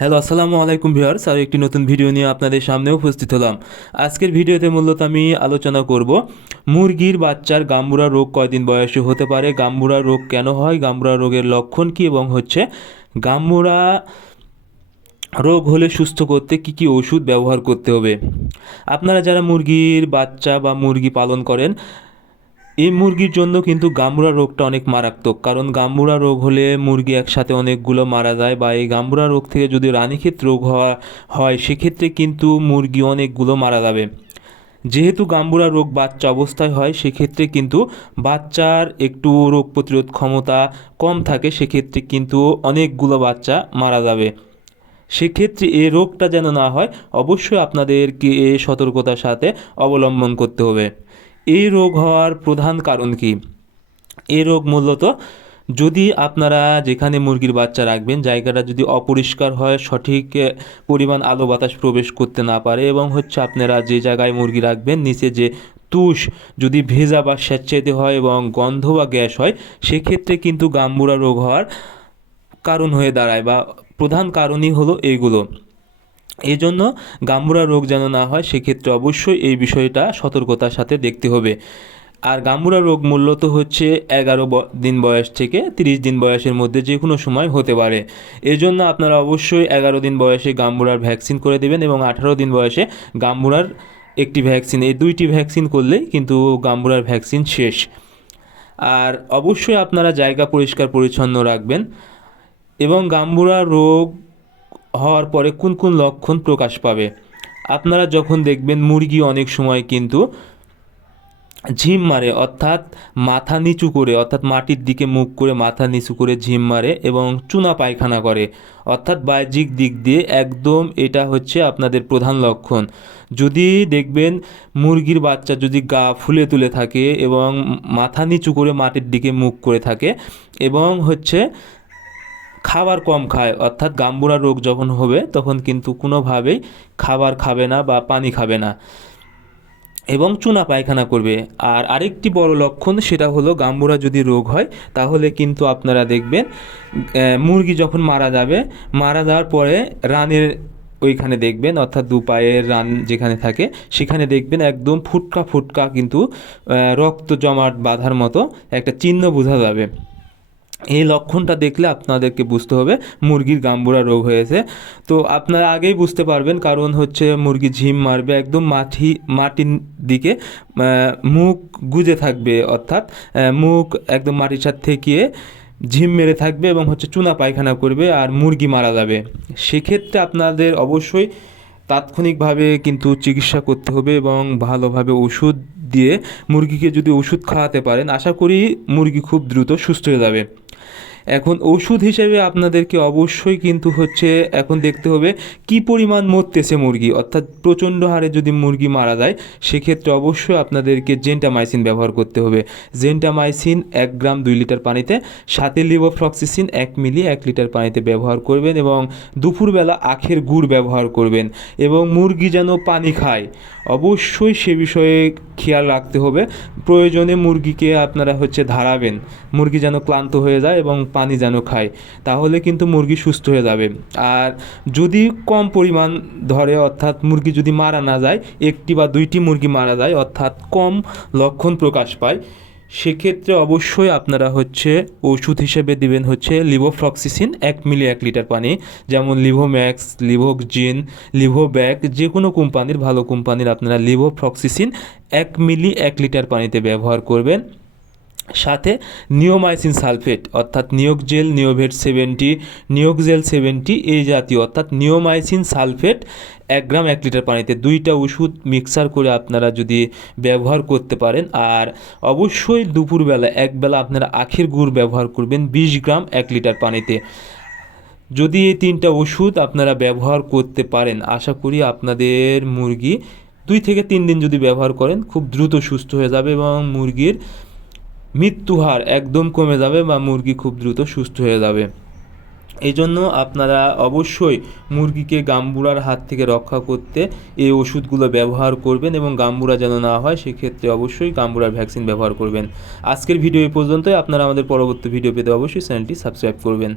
Hello, আসসালামু আলাইকুম viewers. আর একটি নতুন ভিডিও নিয়ে আপনাদের সামনে উপস্থিত হলাম। আজকের ভিডিওতে মূলত আমি আলোচনা করব মুরগির বাচ্চার গাম্বুরা রোগ কয়দিন বয়সে হতে পারে, গাম্বুরা রোগ কেন হয়, গাম্বুরা রোগের লক্ষণ কী এবং গাম্বুরা রোগ হলে সুস্থ করতে কী কী ওষুধ ব্যবহার করতে হবে। আপনারা যারা মুরগির বাচ্চা বা মুরগি পালন করেন, এই মুরগির জন্য কিন্তু গাম্বুরা রোগটা অনেক মারাত্মক, কারণ গাম্বুরা রোগ হলে মুরগি একসাথে অনেকগুলো মারা যায়, বা এই গাম্বুরা রোগ থেকে যদি রানীক্ষেত রোগ হয় সেক্ষেত্রে কিন্তু মুরগি অনেকগুলো মারা যাবে। যেহেতু গাম্বুরা রোগ বাচ্চা অবস্থায় হয় সেক্ষেত্রে কিন্তু বাচ্চার একটু রোগ প্রতিরোধ ক্ষমতা কম থাকে, সেক্ষেত্রে কিন্তু অনেকগুলো বাচ্চা মারা যাবে। সেক্ষেত্রে এই রোগটা যেন না হয় অবশ্যই আপনাদেরকে সতর্কতার সাথে অবলম্বন করতে হবে। এই রোগ হওয়ার প্রধান কারণ কি? এই রোগ মূলত যদি আপনারা যেখানে মুরগির বাচ্চা রাখবেন জায়গাটা যদি অপরিষ্কার হয়, সঠিক পরিমাণ আলো বাতাস প্রবেশ করতে না পারে, এবং আপনারা যে জায়গায় মুরগি রাখবেন নিচে যে তুষ যদি ভেজা বা স্যাঁতসেঁতে হয় এবং গন্ধ বা গ্যাস হয়, সেক্ষেত্রে কিন্তু গাম্বুরা রোগ হওয়ার কারণ হয়ে দাঁড়ায়, বা প্রধান কারণই হলো এইগুলো। এই জন্য গাম্বুরা রোগ যেন না হয় সেক্ষেত্রে অবশ্যই এই বিষয়টা সতর্কতার সাথে দেখতে হবে। আর গাম্বুরা রোগ মূলত 11 দিন বয়স থেকে 30 দিন বয়সের মধ্যে যে কোনো সময় হতে পারে। এই জন্য আপনারা অবশ্যই 11 দিন বয়সে গাম্বুরার ভ্যাকসিন করে দেবেন, এবং 18 দিন বয়সে গাম্বুরার একটি ভ্যাকসিন, এই দুইটি ভ্যাকসিন করলেই কিন্তু গাম্বুরার ভ্যাকসিন শেষ। আর অবশ্যই আপনারা জায়গা পরিষ্কার পরিচ্ছন্ন রাখবেন। এবং গাম্বুরা রোগ হওয়ার পরে কোন কোন লক্ষণ প্রকাশ পাবে? আপনারা যখন দেখবেন মুরগি অনেক সময় কিন্তু ঝিম মারে, অর্থাৎ মাথা নিচু করে, অর্থাৎ মাটির দিকে মুখ করে মাথা নিচু করে ঝিম মারে এবং চুনা পায়খানা করে, অর্থাৎ বাহ্যিক দিক দিয়ে একদম এটা আপনাদের প্রধান লক্ষণ। যদি দেখবেন মুরগির বাচ্চা যদি গা ফুলে তুলে থাকে এবং মাথা নিচু করে মাটির দিকে মুখ করে থাকে, এবং খাবার কম খায়, অর্থাৎ গাম্বুরা রোগ যখন হবে তখন কিন্তু কোনোভাবেই খাবার খাবে না বা পানি খাবে না এবং চুনা পায়খানা করবে। আর আরেকটি বড় লক্ষণ সেটা হলো গাম্বুরা যদি রোগ হয় তাহলে কিন্তু আপনারা দেখবেন মুরগি যখন মারা যাওয়ার পরে রানের ওইখানে দেখবেন, অর্থাৎ দু পায়ের রান যেখানে থাকে সেখানে দেখবেন একদম ফুটকা ফুটকা কিন্তু রক্ত জমাট বাঁধার মতো একটা চিহ্ন বোঝা যাবে। এই লক্ষণটা দেখলে আপনাদেরকে বুঝতে হবে মুরগির গাম্বুরা রোগ হয়েছে। তো আপনারা আগেই বুঝতে পারবেন, কারণ মুরগি ঝিম মারবে, একদম মাটির দিকে মুখ গুজে থাকবে, অর্থাৎ মুখ একদম মাটির সাথে ঠেকিয়ে ঝিম মেরে থাকবে এবং চুনা পায়খানা করবে আর মুরগি মারা যাবে। সেক্ষেত্রে আপনাদের অবশ্যই তাৎক্ষণিকভাবে কিন্তু চিকিৎসা করতে হবে, এবং ভালোভাবে ওষুধ দিয়ে মুরগিকে যদি ওষুধ খাওয়াতে পারেন আশা করি মুরগি খুব দ্রুত সুস্থ হয়ে যাবে। এখন ওষুধ হিসেবে আপনাদেরকে অবশ্যই কিন্তু এখন দেখতে হবে কি পরিমাণ মরতেছে মুরগি, অর্থাৎ প্রচণ্ড হারে যদি মুরগি মারা যায় সেক্ষেত্রে অবশ্যই আপনাদেরকে জেন্টামাইসিন ব্যবহার করতে হবে। জেন্টামাইসিন 1 গ্রাম 2 লিটার পানিতে, সাথে লিভোফ্লক্সিসিন 1 মিলি 1 লিটার পানিতে ব্যবহার করবেন, এবং দুপুরবেলা আখের গুড় ব্যবহার করবেন। এবং মুরগি যেন পানি খায় অবশ্যই সে বিষয়ে খেয়াল রাখতে হবে। প্রয়োজনে মুরগিকে আপনারা ধারাবেন, মুরগি যেন ক্লান্ত হয়ে যায় এবং পানি যেন খায়, তাহলে কিন্তু মুরগি সুস্থ হয়ে যাবে। আর যদি কম পরিমাণ ধরে, অর্থাৎ মুরগি যদি মারা না যায়, 1টি বা 2টি মুরগি মারা যায়, অর্থাৎ কম লক্ষণ প্রকাশ পায়, সেক্ষেত্রে অবশ্যই আপনারা ওষুধ হিসেবে দিবেন লিভোফ্লক্সিসিন 1 মিলি 1 লিটার পানি, যেমন লিভোম্যাক্স, লিভোক্সিন, লিভোব্যাক, যে কোনো কোম্পানির, ভালো কোম্পানির আপনারা লিভোফ্লক্সিসিন 1 মিলি 1 লিটার পানিতে ব্যবহার করবেন। সাথে নিওমাইসিন সালফেট, অর্থাৎ নিয়োগজেল, নিওভেট 70, নিয়োগজেল 70 এই জাতীয়, অর্থাৎ নিওমাইসিন সালফেট 1 গ্রাম 1 লিটার পানিতে, 2টা ওষুধ মিক্সার করে আপনারা যদি ব্যবহার করতে পারেন। আর অবশ্যই দুপুরবেলা একবেলা আপনারা আখের গুড় ব্যবহার করবেন 20 গ্রাম 1 লিটার পানিতে। যদি এই 3টা ওষুধ আপনারা ব্যবহার করতে পারেন আশা করি আপনাদের মুরগি 2 থেকে 3 দিন যদি ব্যবহার করেন খুব দ্রুত সুস্থ হয়ে যাবে, এবং মুরগির মৃত্যু হার একদম কমে যাবে, বা মুরগি খুব দ্রুত সুস্থ হয়ে যাবে। এই জন্য আপনারা অবশ্যই মুরগিকে গাম্বুরার হাত থেকে রক্ষা করতে এই ওষুধগুলো ব্যবহার করবেন, এবং গাম্বুরা যেন না হয় সেক্ষেত্রে অবশ্যই গাম্বুরার ভ্যাকসিন ব্যবহার করবেন। আজকের ভিডিও এই পর্যন্তই। আপনারা আমাদের পরবর্তী ভিডিও পেতে অবশ্যই চ্যানেলটি সাবস্ক্রাইব করবেন।